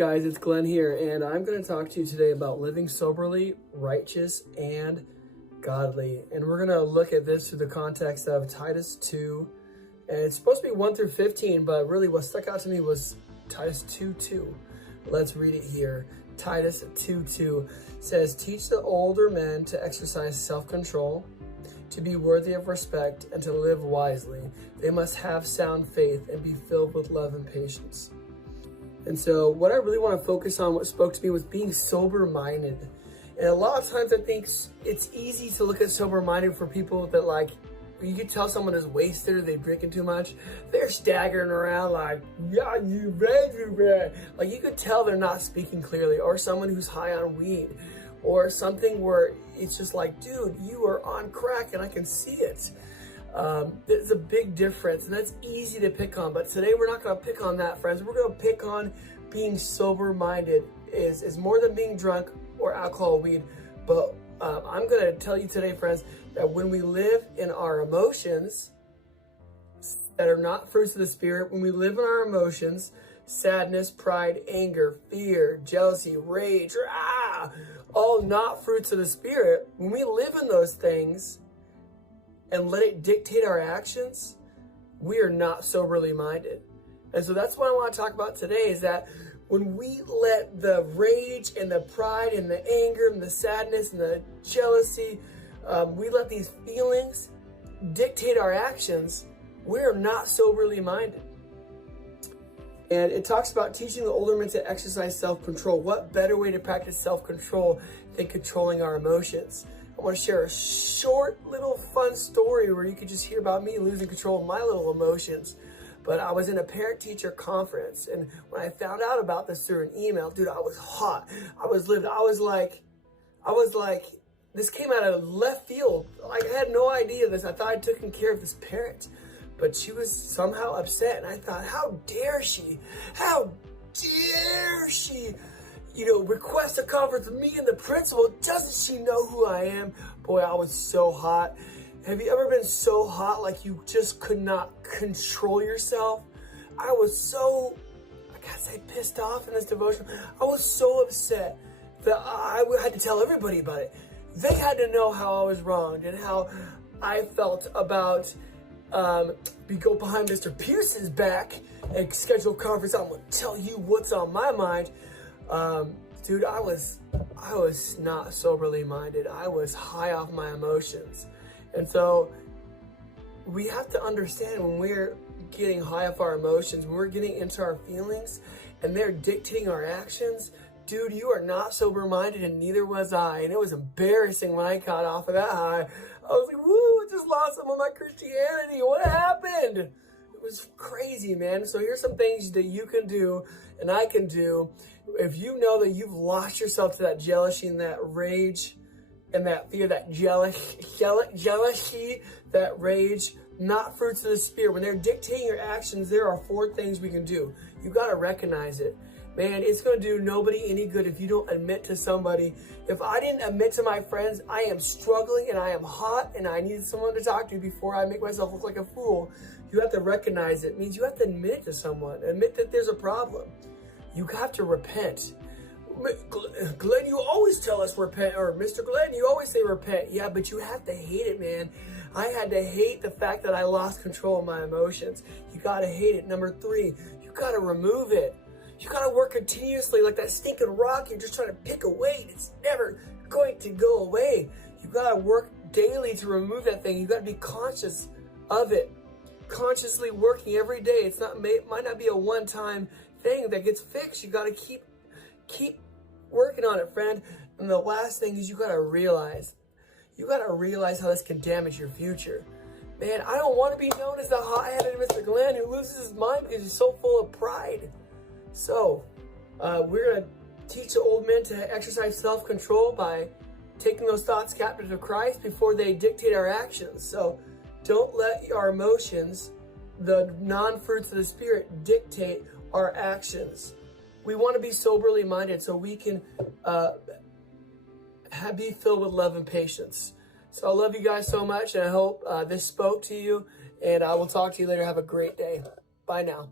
guys, it's Glenn here, and I'm going to talk to you today about living soberly, righteous, and godly. And we're going to look at this through the context of Titus 2, and it's supposed to be 1 through 15, but really what stuck out to me was Titus 2:2. Let's read it here. Titus 2:2 says, "Teach the older men to exercise self-control, to be worthy of respect, and to live wisely. They must have sound faith and be filled with love and patience." And so what I really want to focus on, what spoke to me, was being sober-minded. And a lot of times I think it's easy to look at sober-minded for people that, like, you could tell someone is wasted or they're drinking too much. They're staggering around like, yeah, you bad. Like, you could tell they're not speaking clearly. Or someone who's high on weed. Or something where it's just like, dude, you are on crack and I can see it. There's a big difference, and that's easy to pick on. But today we're not going to pick on that, friends. We're going to pick on being sober-minded. Is more than being drunk or alcohol or weed. But I'm going to tell you today, friends, that when we live in our emotions that are not fruits of the Spirit, when we live in our emotions, sadness, pride, anger, fear, jealousy, rage, all not fruits of the Spirit, when we live in those things and let it dictate our actions, we are not soberly minded. And so that's what I want to talk about today, is that when we let the rage and the pride and the anger and the sadness and the jealousy, we let these feelings dictate our actions, we're not soberly minded. And it talks about teaching the older men to exercise self-control. What better way to practice self-control than controlling our emotions? I want to share a short little fun story where you could just hear about me losing control of my little emotions. But I was in a parent-teacher conference, and when I found out about this through an email, dude, I was hot. I was livid. I was like, this came out of left field. Like, I had no idea this. I thought I'd taken care of this parent, but she was somehow upset, and I thought, how dare she? How dare she? Request a conference with me and the principal. Doesn't she know who I am? Boy, I was so hot. Have you ever been so hot like you just could not control yourself? I was so, I gotta say, pissed off in this devotion. I was so upset that I had to tell everybody about it. They had to know how I was wronged and how I felt about go behind Mr. Peterson's back and schedule a conference. I'm gonna tell you what's on my mind. Dude, I was not soberly minded. I was high off my emotions. And so we have to understand, when we're getting high off our emotions, when we're getting into our feelings and they're dictating our actions, dude, you are not sober minded, and neither was I. And it was embarrassing when I got off of that high. I was like, woo, I just lost some of my Christianity. What happened? It was crazy, man. So here's some things that you can do and I can do if you know that you've lost yourself to that jealousy and that rage and that fear, that jealousy, that rage, not fruits of the Spirit. When they're dictating your actions, there are 4 things we can do. You got to recognize it. Man, it's going to do nobody any good if you don't admit to somebody. If I didn't admit to my friends, I am struggling and I am hot and I need someone to talk to before I make myself look like a fool. You have to recognize it. It means you have to admit it to someone. Admit that there's a problem. You have to repent. Glenn, you always tell us repent, or Mr. Glenn, you always say repent. Yeah, but you have to hate it, man. I had to hate the fact that I lost control of my emotions. You got to hate it. Number 3, you got to remove it. You got to work continuously like that stinking rock. You're just trying to pick a weight. It's never going to go away. You got to work daily to remove that thing. You got to be conscious of it. Consciously working every day. It might not be a one-time thing that gets fixed. You got to keep working on it, friend. And the last thing is, you got to realize how this can damage your future. Man, I don't want to be known as the hot-headed Mr. Glenn who loses his mind because he's so full of pride. So, we're going to teach the old men to exercise self-control by taking those thoughts captive to Christ before they dictate our actions. So, don't let our emotions, the non-fruits of the Spirit, dictate our actions. We want to be soberly minded so we can be filled with love and patience. So I love you guys so much, and I hope this spoke to you, and I will talk to you later. Have a great day. Bye now.